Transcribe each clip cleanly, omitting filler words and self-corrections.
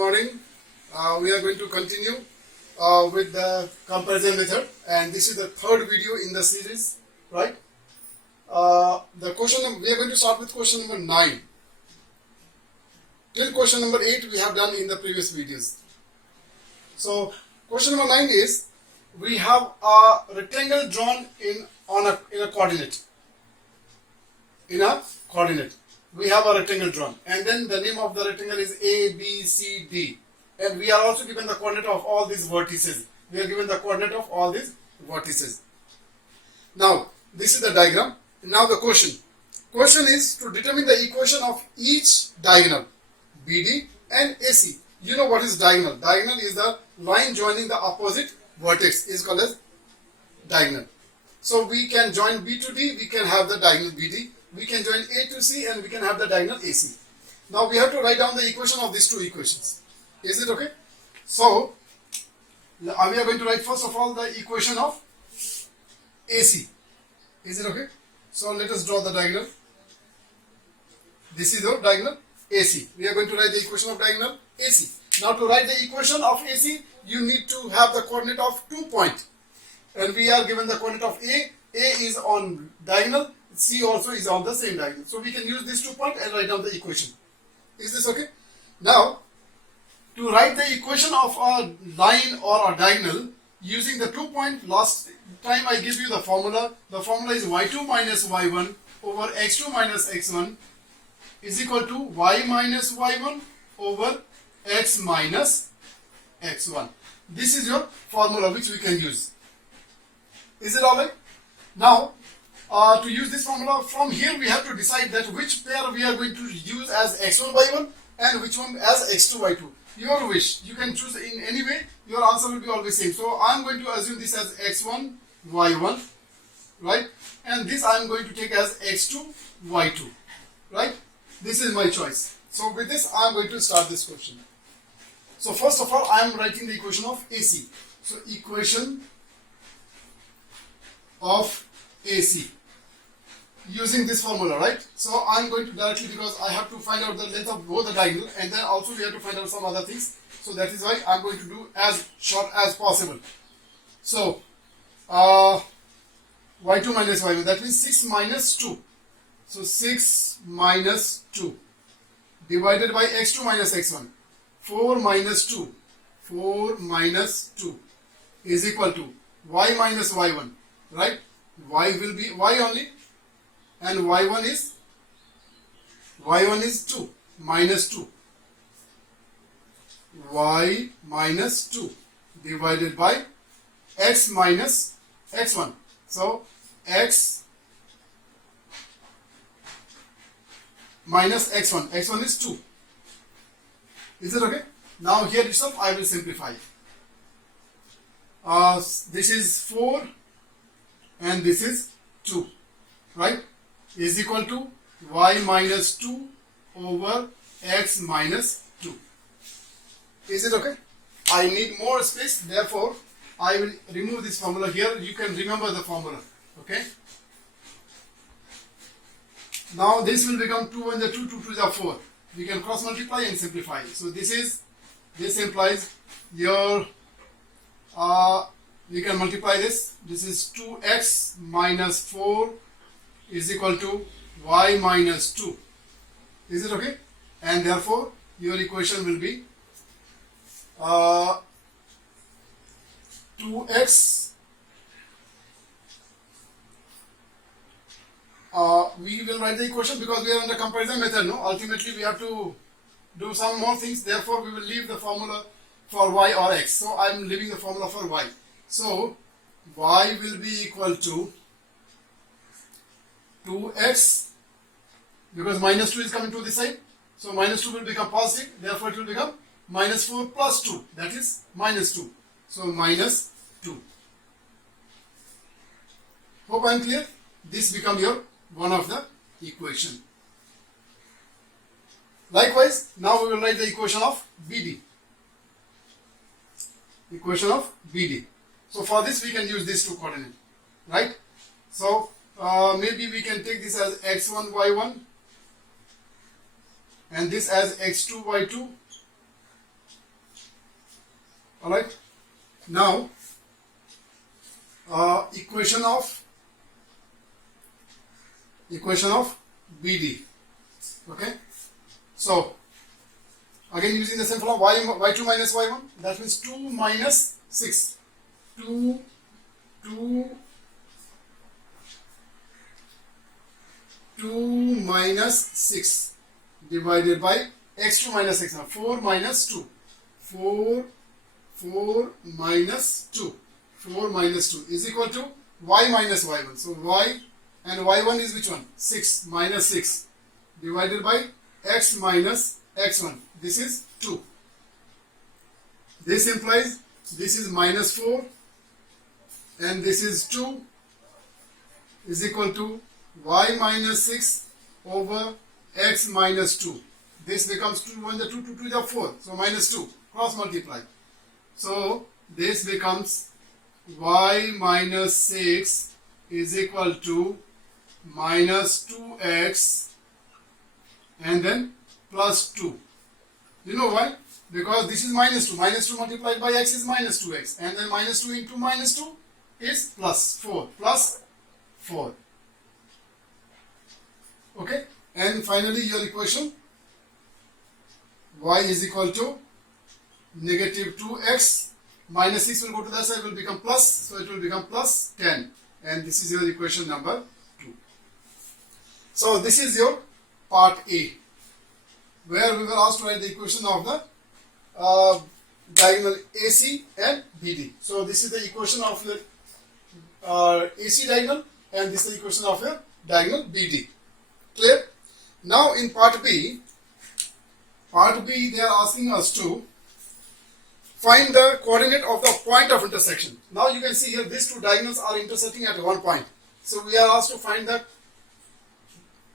morning. We are going to continue with the comparison method, and this is the third video in the series, right? The question we are going to start with question number 9. Till question number 8 we have done in the previous videos. So question number 9 is, we have a rectangle drawn in a coordinate. In a coordinate, we have a rectangle drawn, and then the name of the rectangle is A, B, C, D, and we are also given the coordinate of all these vertices. We are given the coordinate of all these vertices. Now this is the diagram. Now the question is to determine the equation of each diagonal BD and AC. You know what is diagonal? Diagonal is the line joining the opposite vertex, is called as diagonal. So we can join B to D, we can have the diagonal BD. We can join A to C, and we can have the diagonal AC. Now we have to write down the equation of these two equations. Is it okay? So we are going to write first of all the equation of AC. Is it okay? So let us draw the diagonal. This is the diagonal AC. We are going to write the equation of diagonal AC. Now to write the equation of AC, you need to have the coordinate of 2 points. And we are given the coordinate of A. A is on diagonal. C also is on the same diagonal. So we can use these 2 points and write down the equation. Is this okay? Now, to write the equation of a line or a diagonal using the 2 point, last time I give you the formula. The formula is y2 minus y1 over x2 minus x1 is equal to y minus y1 over x minus x1. This is your formula which we can use. Is it alright? Now, to use this formula, from here we have to decide that which pair we are going to use as x1 y1 and which one as x2 y2. Your wish. You can choose in any way. Your answer will be always same. So I am going to assume this as x1 y1, right? And this I am going to take as x2 y2, right? This is my choice. So with this I am going to start this question. So first of all I am writing the equation of AC. So equation of AC using this formula, right? So I'm going to directly, because I have to find out the length of both the diagonal, and then also we have to find out some other things. So that is why I'm going to do as short as possible. So y2 minus y1, that means 6 minus 2. So 6 minus 2 divided by x2 minus x1. 4 minus 2. 4 minus 2 is equal to y minus y1, right? Y will be y only, and y1 is 2 minus 2. Y minus 2 divided by x minus x1. So x minus x1. x1 is 2. Is it okay? Now here itself I will simplify. This is 4 and this is 2, right? Is equal to y minus 2 over x minus 2. Is it okay? I need more space, therefore I will remove this formula here. You can remember the formula, okay? Now this will become 2 and the 2 is 4. We can cross multiply and simplify. So this implies your we can multiply this. This is 2x minus 4 is equal to y minus 2. Is it okay? And therefore your equation will be 2x. We will write the equation because we are under comparison method. No, ultimately we have to do some more things. Therefore we will leave the formula for y or x. So I am leaving the formula for y. So y will be equal to 2x, because minus 2 is coming to this side. So minus 2 will become positive. Therefore it will become minus 4 plus 2. That is minus 2. So minus 2. Hope I am clear. This become your one of the equation. Likewise, now we will write the equation of BD. Equation of BD. So for this we can use these two coordinates, right? So maybe we can take this as x1 y1 and this as x2 y2 All right. Now, equation of BD. Okay. So again using the same formula, y2 minus y1, that means 2 minus 6. 2 minus 6 divided by x2 minus 6. Now 4 minus 2. 4 minus 2. 4 minus 2 is equal to y minus y1. So y and y1 is which one? 6 minus 6 divided by x minus x1. This is 2. This implies this is minus 4 and this is 2 is equal to y minus 6 over x minus 2. This becomes 2 1 the 2 2 2 the 4. So minus 2 cross multiply. So this becomes y minus 6 is equal to minus 2x and then plus 2. You know why? Because this is minus 2. Minus 2 multiplied by x is minus 2x. And then minus 2 into minus 2 is plus 4. Plus 4. Okay. And finally your equation y is equal to negative 2x minus 6 will go to that side, will become plus. So it will become plus 10. And this is your equation number 2. So this is your part A, where we were asked to write the equation of the diagonal AC and BD. So this is the equation of your AC diagonal and this is the equation of your diagonal BD. Clear? Now in part B they are asking us to find the coordinate of the point of intersection. Now you can see here these two diagonals are intersecting at one point. So we are asked to find the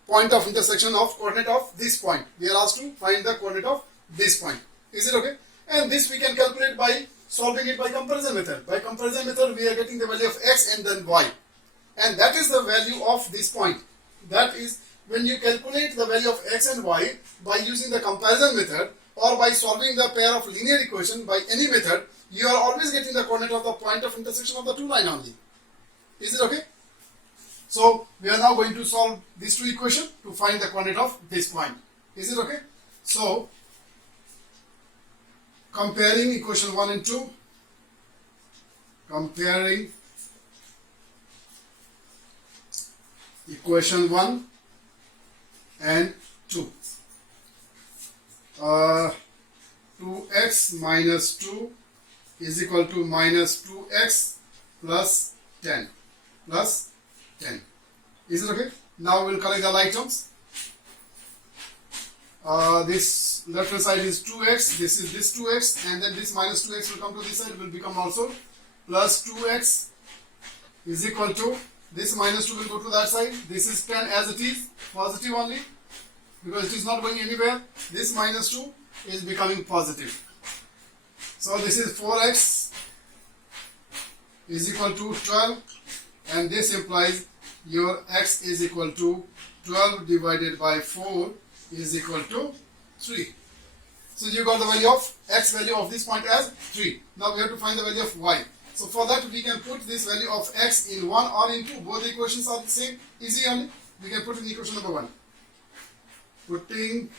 point of intersection of coordinate of this point. We are asked to find the coordinate of this point. Is it okay? And this we can calculate by solving it by comparison method. By comparison method we are getting the value of x and then y. And that is the value of this point. That is when you calculate the value of x and y by using the comparison method or by solving the pair of linear equation by any method, you are always getting the coordinate of the point of intersection of the two lines only. Is it okay? So we are now going to solve these two equations to find the coordinate of this point. Is it okay? So comparing equation 1 and 2, comparing equation 1 and 2. 2x minus 2 is equal to minus 2x plus 10. Plus 10. Is it okay? Now we'll collect the like terms. This left hand side is 2x, this is this 2x, and then this minus 2x will come to this side, will become also plus 2x is equal to this minus 2 will go to that side. This is 10 as it is, positive only, because it is not going anywhere. This minus 2 is becoming positive. So this is 4x is equal to 12, and this implies your x is equal to 12 divided by 4 is equal to 3. So you got the value of x value of this point as 3. Now we have to find the value of y. So for that we can put this value of x in 1 or in 2. Both the equations are the same. Easy only. We can put in equation number 1. Putting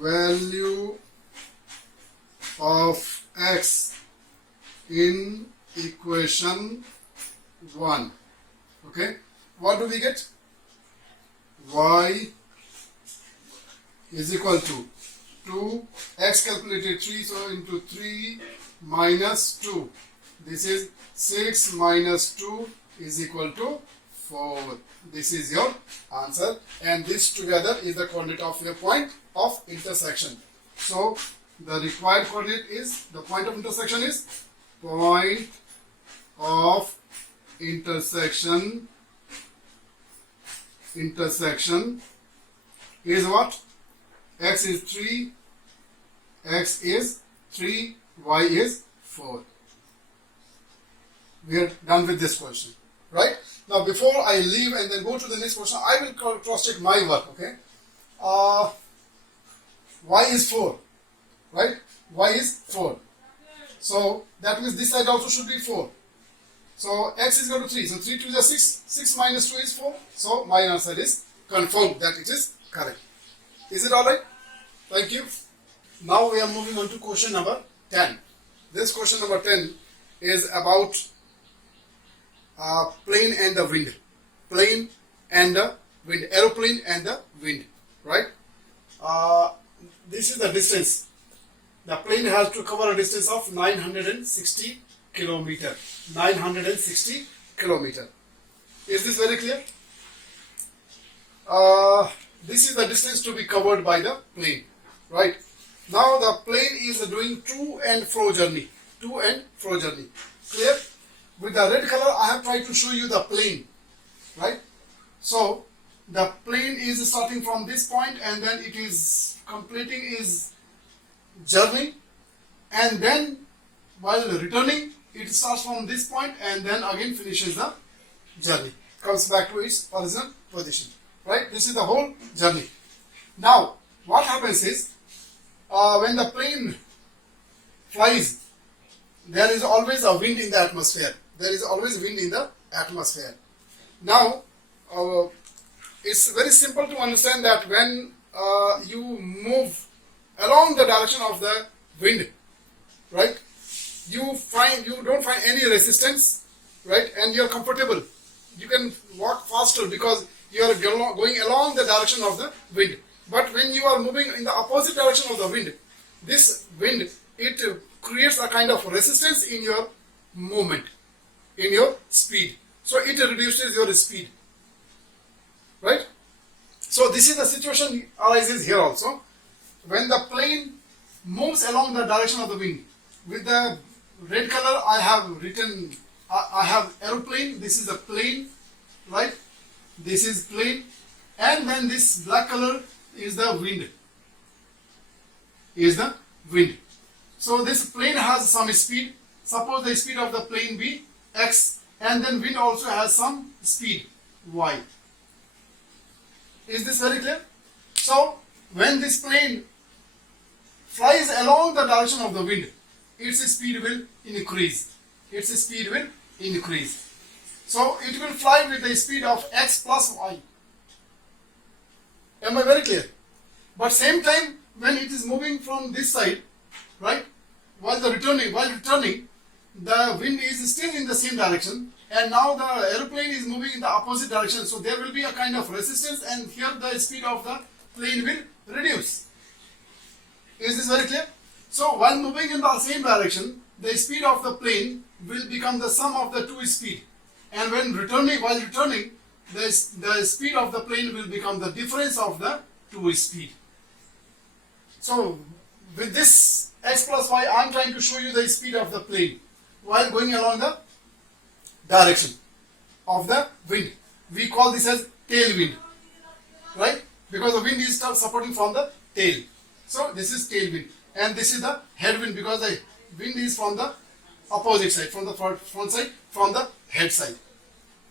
value of x in equation 1. Okay. What do we get? Y is equal to 2, x calculated 3, so into 3 minus 2. This is 6 minus 2 is equal to 4. This is your answer, and this together is the coordinate of your point of intersection. So the required coordinate is, the point of intersection is point of intersection is what? X is 3, x is 3, y is 4. We are done with this question, right? Now before I leave and then go to the next question, I will cross check my work, okay? y is 4, right? Y is 4. So that means this side also should be 4. So x is equal to 3. So 3 to the 6. 6 minus 2 is 4. So my answer is confirmed that it is correct. Is it alright? Thank you. Now we are moving on to question number 10. This question number 10 is about plane and the wind. Plane and the wind. Aeroplane and the wind. Right? This is the distance. The plane has to cover a distance of 960 kilometer. 960 kilometer. Is this very clear? This is the distance to be covered by the plane. Right? Now the plane is doing to and fro journey. To and fro journey. Clear? With the red color I have tried to show you the plane. Right? So the plane is starting from this point and then it is completing its journey, and then while returning it starts from this point and then again finishes the journey, comes back to its original position. Right? This is the whole journey. Now what happens is when the plane flies, there is always a wind in the atmosphere. There is always wind in the atmosphere. Now it's very simple to understand that when you move along the direction of the wind, right, you don't find any resistance, right, and you are comfortable. You can walk faster because you are going along the direction of the wind. But when you are moving in the opposite direction of the wind, this wind, it creates a kind of resistance in your movement, in your speed. So it reduces your speed. Right? So this is the situation arises here also. When the plane moves along the direction of the wind, with the red color I have written, I have aeroplane, this is the plane, right? This is plane, and then this black color is the wind. Is the wind. So this plane has some speed. Suppose the speed of the plane be x, and then wind also has some speed y. Is this very clear? So when this plane flies along the direction of the wind, its speed will increase. Its speed will increase. So it will fly with the speed of x plus y. Am I very clear? But same time when it is moving from this side, right, while returning, the wind is still in the same direction, and now the aeroplane is moving in the opposite direction. So there will be a kind of resistance, and here the speed of the plane will reduce. Is this very clear? So while moving in the same direction, the speed of the plane will become the sum of the two speed, and when while returning, the speed of the plane will become the difference of the two speed. So with this x plus y, I am trying to show you the speed of the plane while going along the direction of the wind. We call this as tailwind, right? Because the wind is supporting from the tail. So this is tailwind, and this is the headwind because the wind is from the opposite side, from the front side, from the head side.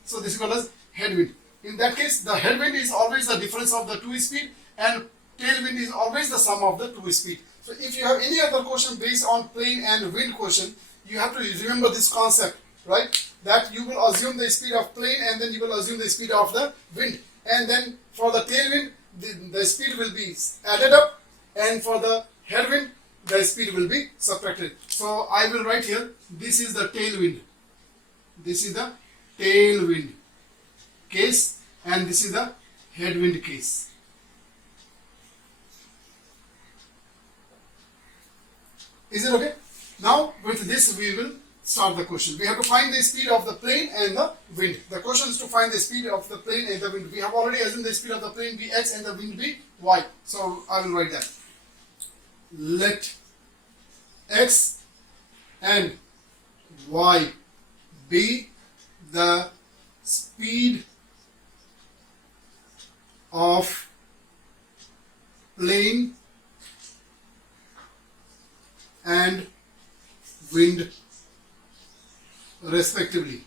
So this is called as headwind. In that case, the headwind is always the difference of the two speed, and tailwind is always the sum of the two speed. So if you have any other question based on plane and wind question, you have to remember this concept, right? That you will assume the speed of plane and then you will assume the speed of the wind. And then for the tailwind, the speed will be added up, and for the headwind, the speed will be subtracted. So I will write here, this is the tailwind. This is the tailwind case, and this is the headwind case. Is it okay? Now with this we will start the question. We have to find the speed of the plane and the wind. The question is to find the speed of the plane and the wind. We have already assumed the speed of the plane be x and the wind be y. So I will write that. Let x and y be the speed of plane and wind respectively.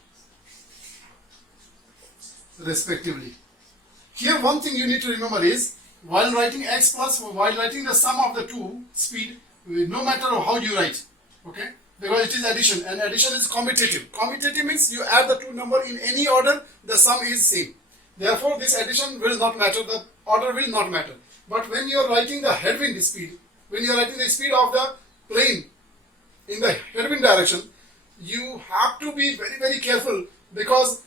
Here one thing you need to remember is while writing x plus, while writing the sum of the two speed, no matter how you write, okay, because it is addition, and addition is commutative. Commutative means you add the two number in any order, the sum is same. Therefore, this addition will not matter, the order will not matter. But when you are writing the headwind speed, when you are writing the speed of the plane in the headwind direction, you have to be very, very careful, because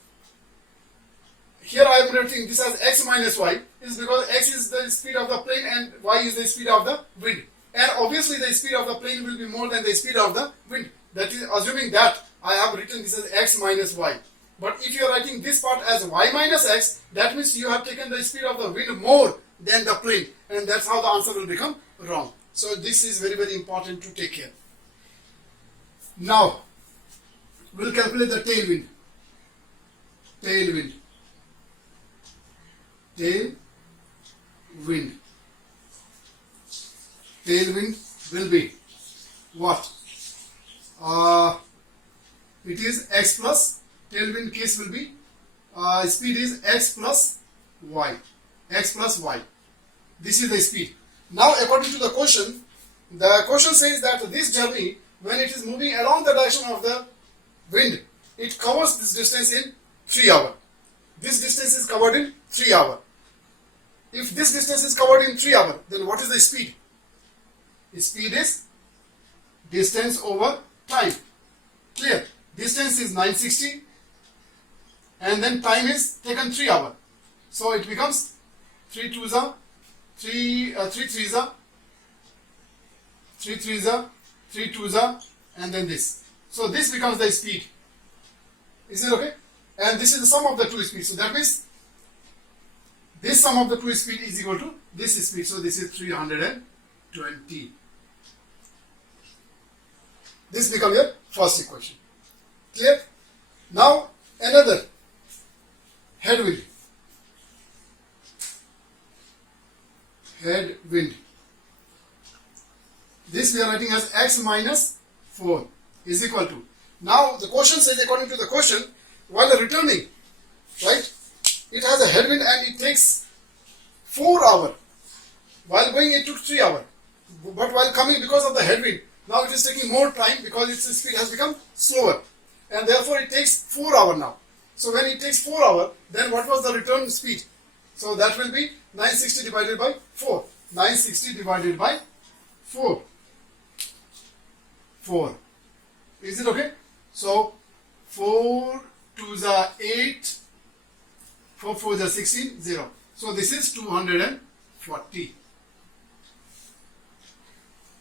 here I am writing this as x minus y, is because x is the speed of the plane and y is the speed of the wind. And obviously the speed of the plane will be more than the speed of the wind. That is assuming that I have written this as x minus y. But if you are writing this part as y minus x, that means you have taken the speed of the wind more than the plane, and that's how the answer will become wrong. So this is very, very important to take care. Now we'll calculate the tailwind. Tailwind. Tailwind. Tailwind will be what? It is x plus, tailwind case will be, speed is x plus y. X plus y. This is the speed. Now according to the question says that this journey, when it is moving along the direction of the wind, it covers this distance in 3 hours. This distance is covered in 3 hours. If this distance is covered in 3 hours, then what is the speed? The speed is distance over time. Clear? Distance is 960 and then time is taken 3 hours. So it becomes 3 2s are 3 3s are 3 3s are 3 2s are, and then this. So this becomes the speed. Is it okay? And this is the sum of the two speeds. So that means this sum of the two speed is equal to this speed. So this is 320. This becomes your first equation. Clear? Now another headwind. Headwind. This we are writing as x minus 4 is equal to. Now the question says, according to the question, while returning, right, it has a headwind and it takes 4 hours. While going it took 3 hours. But while coming, because of the headwind, now it is taking more time because its speed has become slower. And therefore it takes 4 hours now. So when it takes 4 hours, then what was the return speed? So that will be 960 divided by 4. 960 divided by 4. 4. Is it okay? So 4 2s are 8. 4 4s are 16. 0. So this is 240.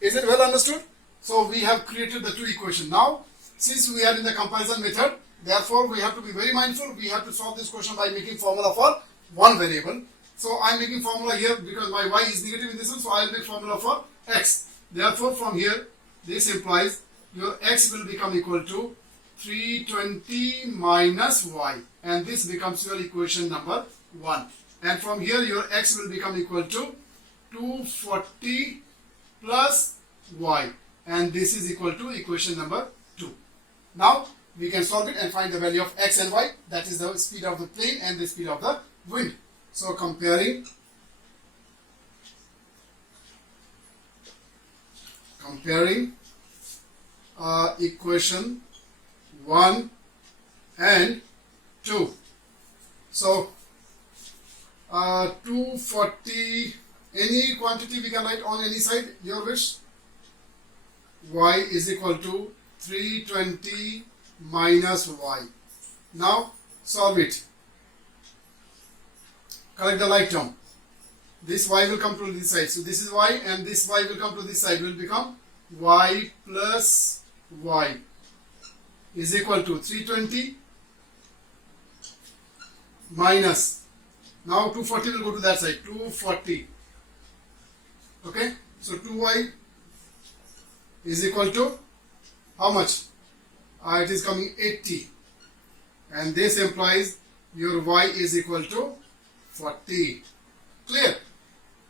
Is it well understood? So we have created the two equations. Now, since we are in the comparison method, therefore we have to be very mindful. We have to solve this question by making formula for one variable. So I am making formula here because my y is negative in this one. So I will make formula for x. Therefore from here, this implies your x will become equal to 320 minus y. And this becomes your equation number 1. And from here your x will become equal to 240 plus y. And this is equal to equation number 2. Now we can solve it and find the value of x and y. That is the speed of the plane and the speed of the wind. So comparing equation 1 and 2. So 240, any quantity we can write on any side, your wish. Y is equal to 320 minus y. Now solve it. Correct the like term. This y will come to this side. So this is y and this y will come to this side. Will become y plus y is equal to 320 minus. Now 240 will go to that side. 240. Okay. So 2y is equal to how much? It is coming 80. And this implies your y is equal to 40. Clear?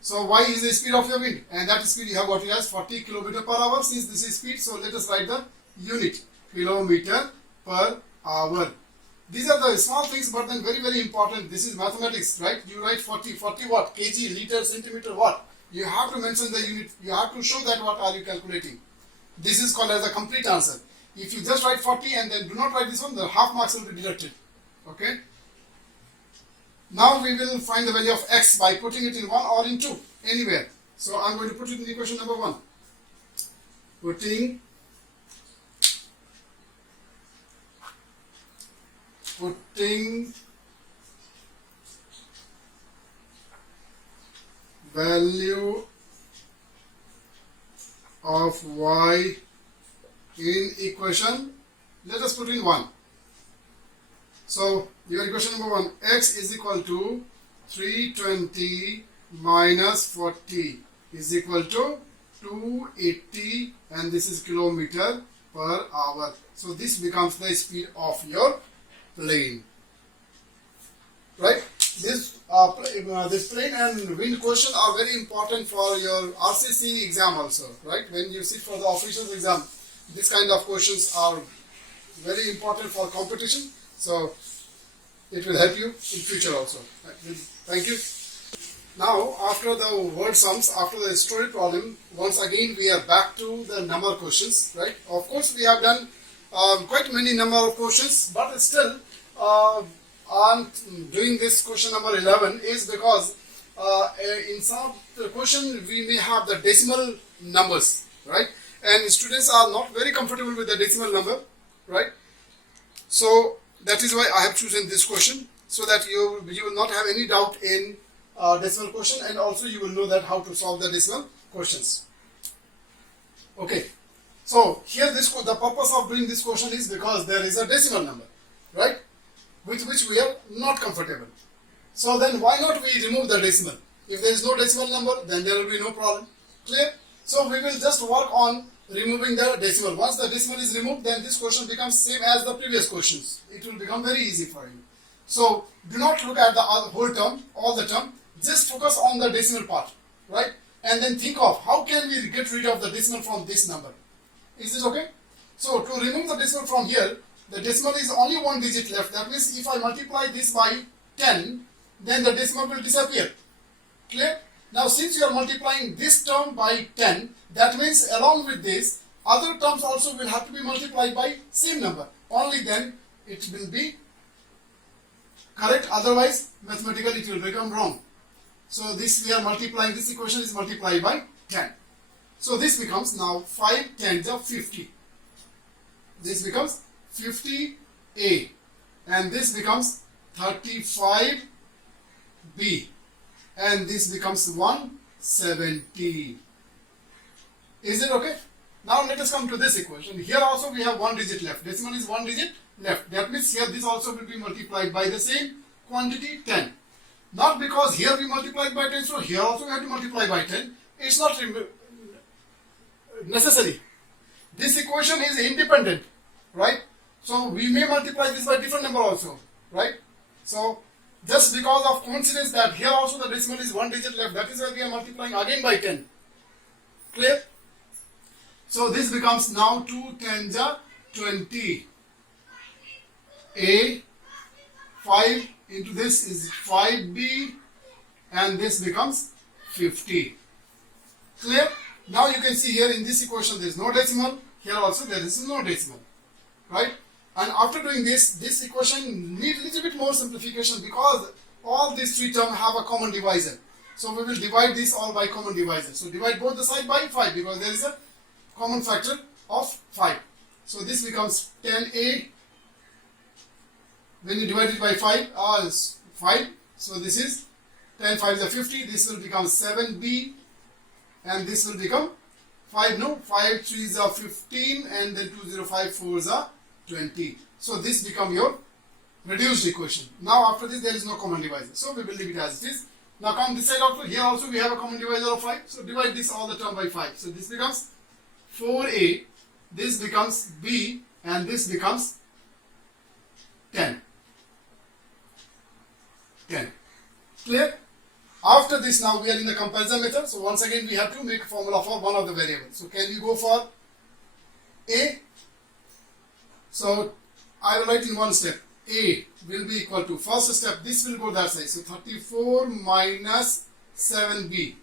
So y is the speed of your wind, and that speed you have got it as 40 km per hour. Since this is speed, so let us write the unit, kilometer per hour. These are the small things, but then very, very important. This is mathematics, right? You write 40 what? Kg, liter, centimeter, what? You have to mention the unit. You have to show that what are you calculating. This is called as a complete answer. If you just write 40 and then do not write this one, the half marks will be deducted. Okay? Now we will find the value of x by putting it in 1 or in 2, anywhere. So I'm going to put it in equation number 1. Putting value of y in equation, let us put in 1. So your equation number 1, x is equal to 320 minus 40 is equal to 280, and this is kilometer per hour. So this becomes the speed of your plane, right? This plane and wind question are very important for your RCC exam also, right? When you sit for the officials exam, this kind of questions are very important for competition. So it will help you in future also. Thank you. Now, after the word sums, after the story problem, once again we are back to the number questions, right? Of course, we have done quite many number of questions, but still, I'm doing this question number 11 is because in some question we may have the decimal numbers, right? And students are not very comfortable with the decimal number, right? So that is why I have chosen this question, so that you will not have any doubt in decimal question, and also you will know that how to solve the decimal questions. Okay, so here the purpose of doing this question is because there is a decimal number, right, with which we are not comfortable. So then why not we remove the decimal? If there is no decimal number, then there will be no problem. Clear? So we will just work on removing the decimal. Once the decimal is removed, then this question becomes same as the previous questions. It will become very easy for you. So do not look at the whole term, all the term. Just focus on the decimal part, right? And then think of how can we get rid of the decimal from this number. Is this okay? So to remove the decimal from here, the decimal is only one digit left. That means if I multiply this by 10, then the decimal will disappear. Clear? Now since you are multiplying this term by 10, that means along with this, other terms also will have to be multiplied by same number. Only then it will be correct. Otherwise, mathematically it will become wrong. So this we are multiplying, this equation is multiplied by 10. So this becomes now 5 10s of 50. This becomes 50A, and this becomes 35B, and this becomes 170. Is it okay? Now let us come to this equation. Here also we have one digit left. Decimal is one digit left. That means here this also will be multiplied by the same quantity 10. Not because here we multiplied by 10, so here also we have to multiply by 10. It's not necessary. This equation is independent, right? So we may multiply this by different number also, right? So just because of coincidence that here also the decimal is one digit left, that is why we are multiplying again by 10. Clear? So this becomes now 2 10s are 20. A, 5 into this is 5B, and this becomes 50. Clear? Now you can see here in this equation there is no decimal. Here also there is no decimal, right? And after doing this equation needs a little bit more simplification because all these three terms have a common divisor. So we will divide this all by common divisor. So divide both the side by 5 because there is a common factor of 5. So this becomes 10A. When you divide it by 5, is 5. So this is 10 5 is 50. This will become 7B, and this will become 5. No, 5 3s are 15, and then 2 0 5 4s are 20. So this become your reduced equation. Now after this there is no common divisor, so we will leave it as it is. Now come this side also. Here also we have a common divisor of 5. So divide this all the term by 5. So this becomes 4A. This becomes B, and this becomes 10. 10. Clear? After this, now we are in the comparison method. So once again we have to make a formula for one of the variables. So can we go for A? So I will write in one step. A will be equal to, first step, this will go that side. So 34 minus 7B.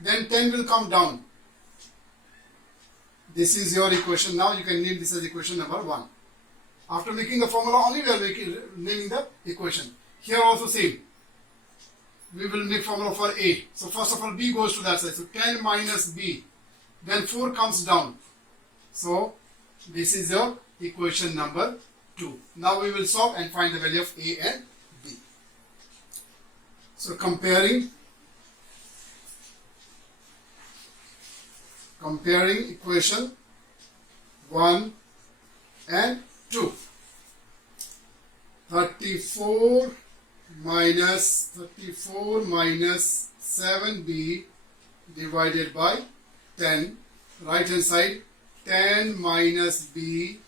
Then 10 will come down. This is your equation. Now you can name this as equation number 1. After making the formula only, we are naming the equation. Here also same. We will make formula for A. So first of all, B goes to that side. So 10 minus B. Then 4 comes down. So this is your equation number 2. Now we will solve and find the value of A and B. So comparing equation 1 and 2. 34 minus 7B divided by 10. Right hand side, 10 minus B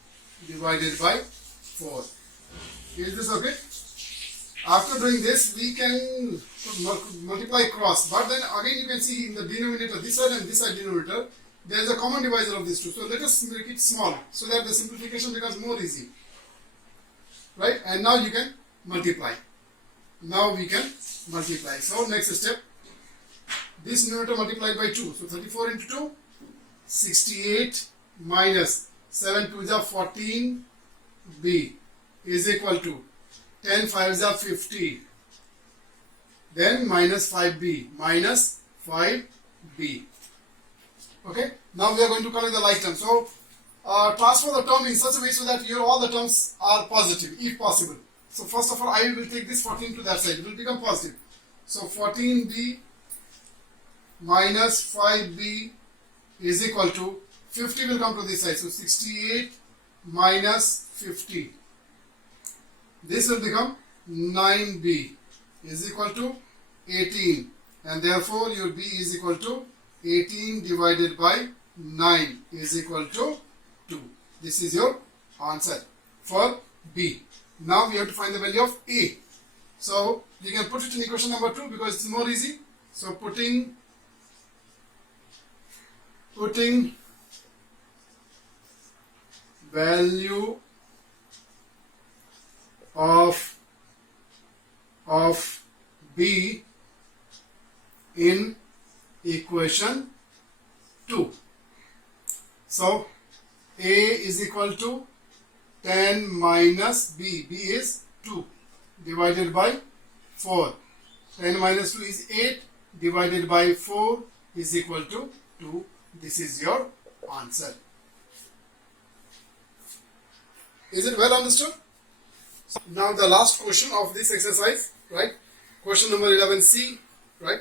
divided by 4. Is this okay? After doing this, we can multiply cross. But then again you can see in the denominator, this side and this side denominator, there is a common divisor of these two. So let us make it small so that the simplification becomes more easy. Right? And now you can multiply. Now we can multiply. So next step, this numerator multiplied by 2. So 34 into 2, 68 minus 7 2 is 14 B is equal to 10 5 is 50. Then minus 5B, minus 5B. Okay, now we are going to collect the like term. So transfer the term in such a way so that all the terms are positive if possible. So first of all, I will take this 14 to that side. It will become positive. So 14B minus 5B is equal to 50 will come to this side. So 68 minus 50. This will become 9B is equal to 18. And therefore your B is equal to 18 divided by 9 is equal to 2. This is your answer for B. Now we have to find the value of A. So you can put it in equation number 2 because it's more easy. So putting value of B in equation 2. So A is equal to 10 minus B. B is 2 divided by 4. 10 minus 2 is 8 divided by 4 is equal to 2. This is your answer. Is it well understood? Now the last question of this exercise, right? Question number 11C, right?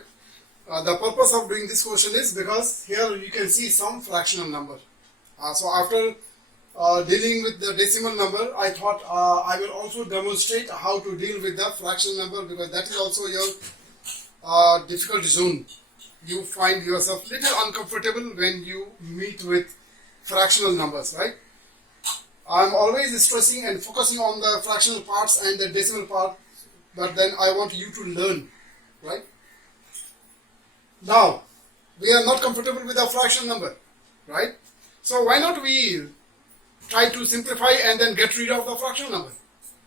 The purpose of doing this question is because here you can see some fractional number. So after dealing with the decimal number, I thought I will also demonstrate how to deal with the fractional number because that is also your difficult zone. You find yourself little uncomfortable when you meet with fractional numbers, right? I'm always stressing and focusing on the fractional parts and the decimal part, but then I want you to learn, right? Now, we are not comfortable with a fractional number, right? So why not we try to simplify and then get rid of the fractional number?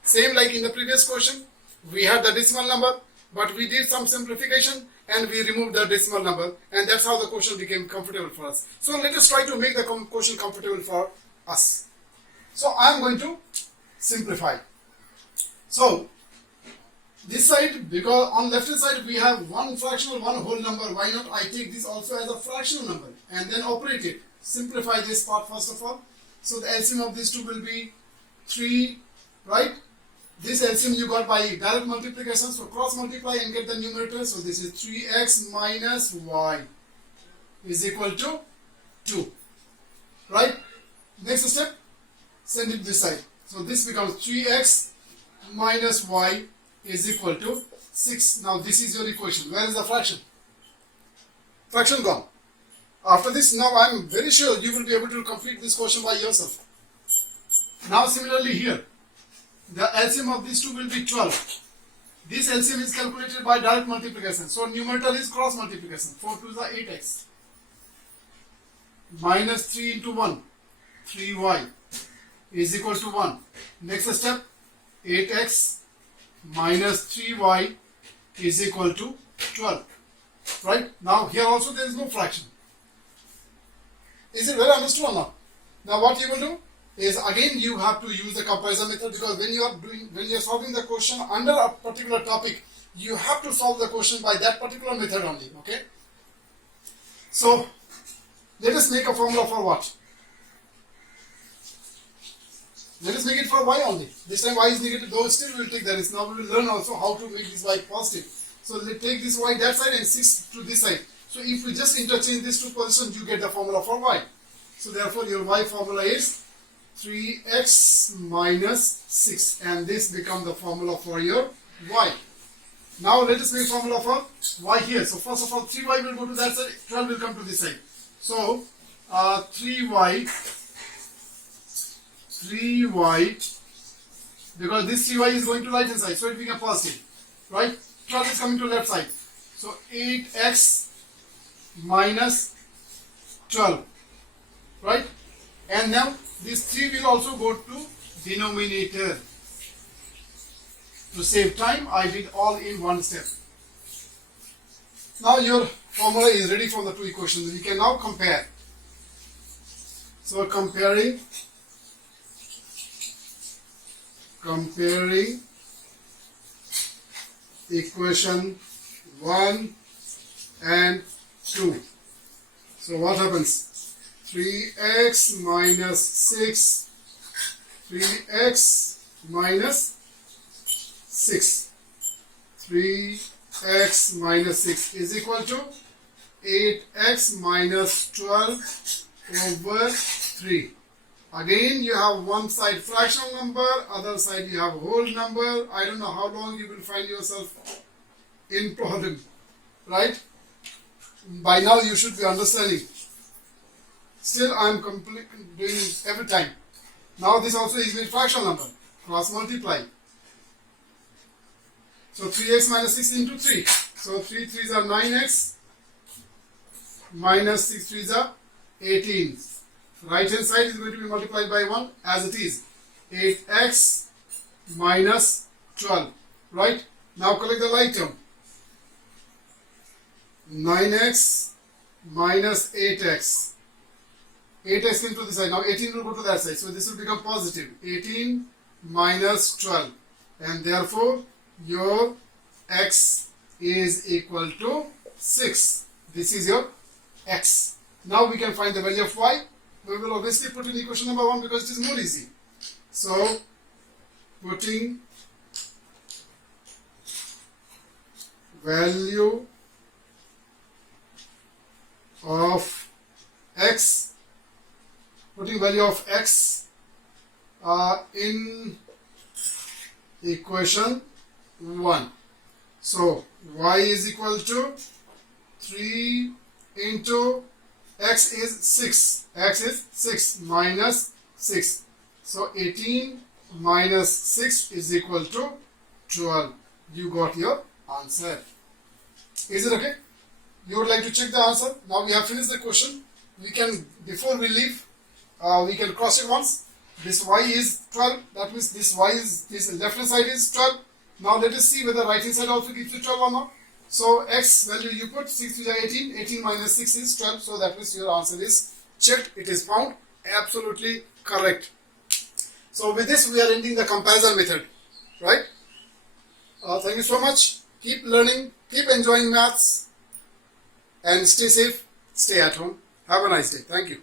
Same like in the previous question, we had the decimal number, but we did some simplification and we removed the decimal number, and that's how the question became comfortable for us. So let us try to make the question comfortable for us. So I am going to simplify. So this side, because on left hand side we have one fractional, one whole number. Why not I take this also as a fractional number and then operate it. Simplify this part first of all. So the LCM of these two will be 3, right? This LCM you got by direct multiplication. So cross multiply and get the numerator. So this is 3x minus y is equal to 2, right? Next step, send it this side. So this becomes 3x minus y is equal to 6. Now this is your equation. Where is the fraction? Fraction gone. After this, now I am very sure you will be able to complete this question by yourself. Now similarly here, the LCM of these two will be 12. This LCM is calculated by direct multiplication. So numerator is cross multiplication. 4 2 is 8x. Minus 3 into 1, 3y is equal to 1. Next step, 8x minus 3y is equal to 12. Right? Now here also there is no fraction. Is it well understood or not? Now what you will do is, again you have to use the comparison method, because when you are solving the question under a particular topic, you have to solve the question by that particular method only. Okay? So let us make a formula for what? Let us make it for y only. This time y is negative, though still we will take the risk. Now we will learn also how to make this y positive. So let's take this y that side and 6 to this side. So if we just interchange these two positions, you get the formula for y. So therefore your y formula is 3x minus 6, and this becomes the formula for your y. Now let us make formula for y here. So first of all, 3y will go to that side, 12 will come to this side. So 3y, because this 3y is going to right hand side, so it becomes positive, right? 12 is coming to left side. So 8x minus 12, right? And now this 3 will also go to denominator. To save time, I did all in one step. Now your formula is ready for the two equations. We can now compare. So comparing equation 1 and 2. So what happens? 3x minus 6, 3x minus 6, 3x minus 6 is equal to 8x minus 12 over 3. Again you have one side fractional number, other side you have whole number. I don't know how long you will find yourself in problem, right? By now you should be understanding. Still I am doing every time. Now this also is with fractional number, cross multiply. So 3x minus 6 into 3. So 3 3s are 9x minus 6 3s are 18. Right hand side is going to be multiplied by 1 as it is. 8x minus 12. Right? Now collect the like term. 9x minus 8x. 8x came to this side. Now 18 will go to that side. So this will become positive. 18 minus 12. And therefore your x is equal to 6. This is your x. Now we can find the value of y. We will obviously put in equation number 1 because it is more easy. So putting value of x, in equation 1. So y is equal to 3 into x is 6. X is 6 minus 6. So 18 minus 6 is equal to 12. You got your answer. Is it okay? You would like to check the answer? Now we have finished the question. We can, before we leave, we can cross it once. This y is 12. That means this y is, this left hand side is 12. Now let us see whether right hand side also gives you 12 or not. So x value you put 6 to the 18. 18 minus 6 is 12. So that means your answer is checked. It is found. Absolutely correct. So with this we are ending the comparison method. Right? Thank you so much. Keep learning. Keep enjoying maths. And stay safe. Stay at home. Have a nice day. Thank you.